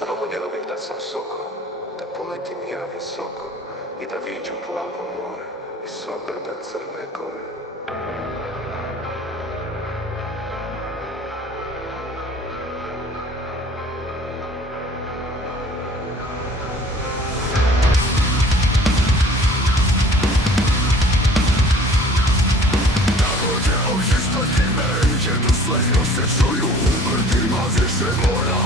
Знову я ловив та сосоко, та полетів я високо, і та вічу плаву море, і сокор над Сермикою. Wszystko nie będzie, tu słychać się czują. Ty masz jeszcze wola.